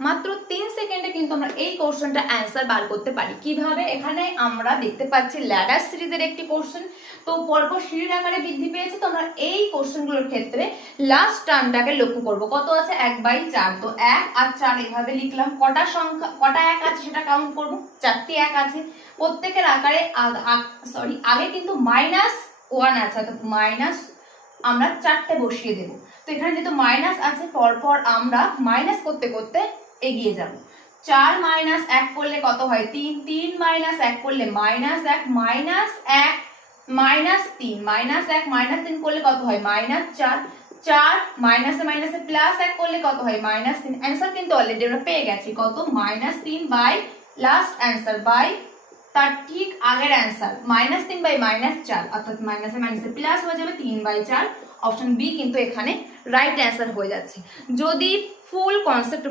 মাত্র 3 সেকেন্ডে কিন্তু আমরা এই কোশ্চেনটা অ্যান্সার বার করতে পারি। কিভাবে? এখানে আমরা দেখতে পাচ্ছি ল্যাডার সিরিজের একটি কোশ্চেন, তো পরপর সিঁড়ির আকারে বৃদ্ধি পেয়েছে। তো আমরা এই কোশ্চেনগুলোর ক্ষেত্রে লাস্ট টার্মটাকে লক্ষ্য করব, কত আছে 1/4। তো 1 আর 4 এইভাবে লিখলাম। কটা সংখ্যা, কটা 1 আছে সেটা কাউন্ট করব, 4টি 1 আছে। প্রত্যেকের আকারে আগে কিন্তু -1 আছে, তো মাইনাস আমরা 4টে বসিয়ে দেব। তো এখানে যেহেতু মাইনাস আছে, পরপর আমরা মাইনাস করতে করতে এগিয়ে যাব। 4 - 1 করলে কত হয় 3, 3 - 1 করলে -1, -1 -1 -3, -1 -3 করলে কত হয় -4, 4 মাইনাসে মাইনাসে +1 করলে কত হয় -3। অ্যান্সার কিন্তু অলরেডি আমরা পেয়ে গেছি, কত -3 বাই লাস্ট অ্যান্সার বাই তার ঠিক আগের অ্যান্সার -3 বাই -4, অর্থাৎ মাইনাসে মাইনাসে প্লাস হয়ে যাবে 3/4। অপশন বি কিন্তু এখানে রাইট অ্যান্সার হয়ে যাচ্ছে। যদি ফুল কনসেপ্ট